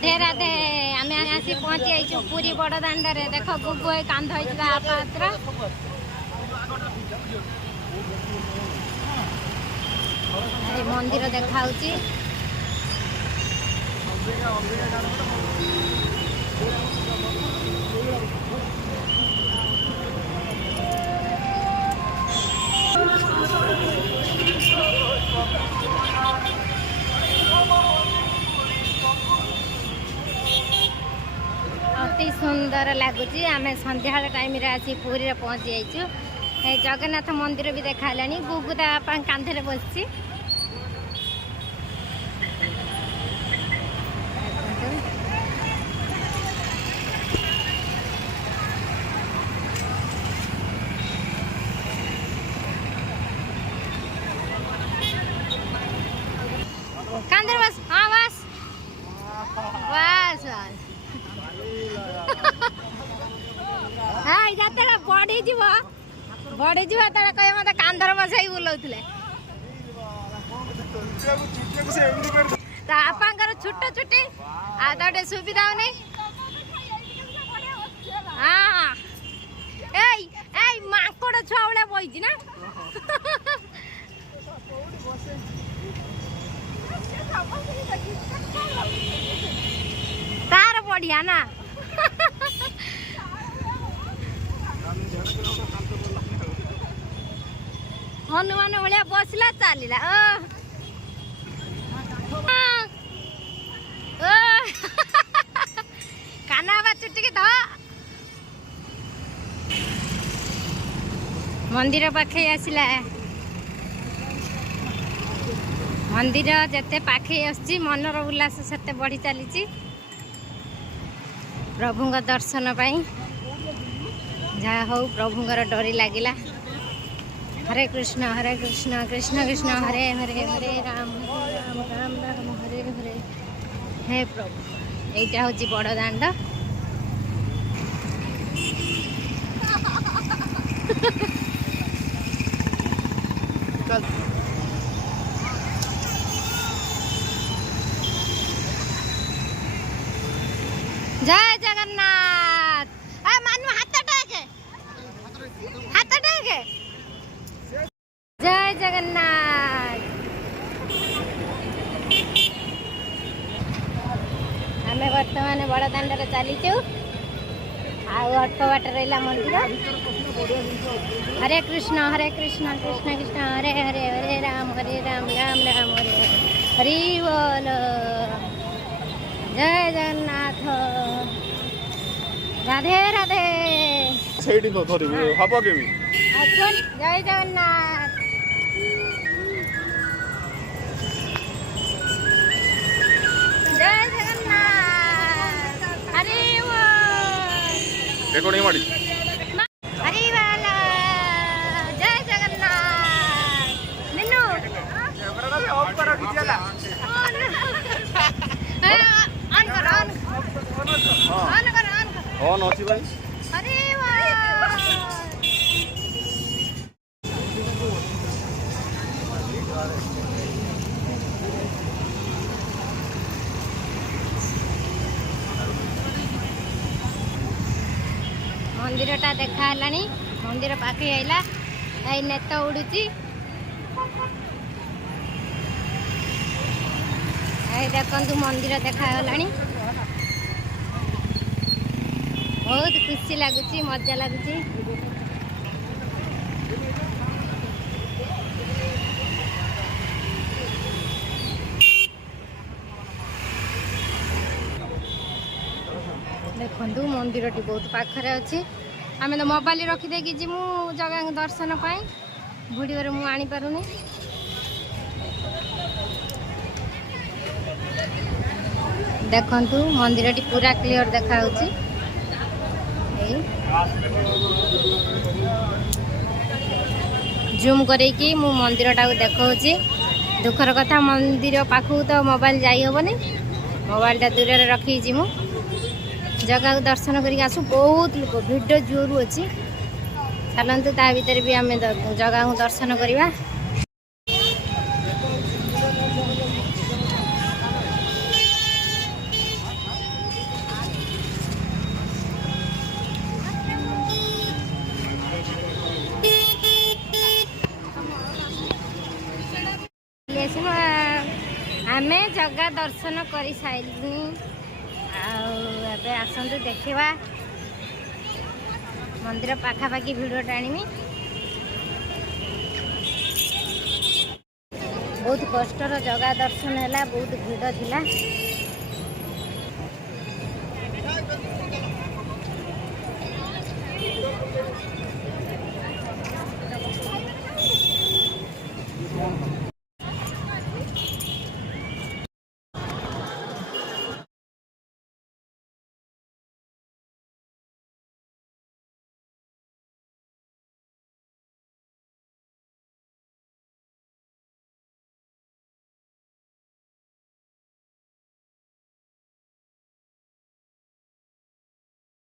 राधे राधे आम आसी पहुँची जाइए पूरी बड़ दाण्ड देख गुगु कांध पात्र मंदिर देखा अति सुंदर लगुच आम संध्या टाइम आसी पूरी पहुँची जाइचु जगन्नाथ मंदिर भी देखा गुगु कांधे बस कांधे बस हाँ बस बस हाँ जाते बढ़ी जीव कहे मत कांधर बसाई बुलाऊले बापांकर छुट्ट छुट्टी आदे सुविधा नहीं हाँ माकड़ छुआ भाया बही ना तार बढ़िया ना हनुमान भाया बसला चलला काना बा चुटिकी ध मंदिर पाखे आसला मंदिर जिते पाखे आसची मनर उल्लास सेते बढ़ी चली प्रभु दर्शन पाई जहाँ हो प्रभुंर डोरी लगिला हरे कृष्ण कृष्ण कृष्ण हरे हरे हरे राम राम राम राम हरे हरे हे प्रभु यहीटा हूँ बड़ दाण्ड जय जगन्नाथ मानू हाथ टेके जय जगन्नाथ आम बर्तमान बड़ दाण्ड चलीचु अल्प बाट रहा मंदिर हरे कृष्ण कृष्ण कृष्ण हरे हरे हरे राम राम राम हरे हरि बोल जय जगन्नाथ राधे राधे जय जगन्नाथ जय जगन्नाथ हरि बोल हरि बोल जय जगन्नाथ निन्नू ऑन अछि भाई अरे मंदिर टा देखा मंदिर पाखे आइला नेत उड़ुची देखु मंदिर देखा बहुत खुशी लगुच मजा लगुच देखु मंदिर टी बहुत पाखरे अच्छी आम तो मोबाइल रखीदे जीमु जगह दर्शन पाई वीडियो मु आनी पारुनी देखु मंदिर टी पूरा क्लियर देखा जूम करके मु मंदिर टा देखा दुखर कथा मंदिर पाखु तो मोबाइल जाई होबनी मोबाइल दूर रखी मु जगह को दर्शन करके आसु बहुत लोक भिड़ जोरू अच्छी चलतु ता भीतर भी आम जगह को दर्शन करवा जगह दर्शन कर सारे आसतु देखा मंदिर पाखापाखि भिडियो टाणी बहुत कष्टर जगह दर्शन है बहुत भिड़ थिला।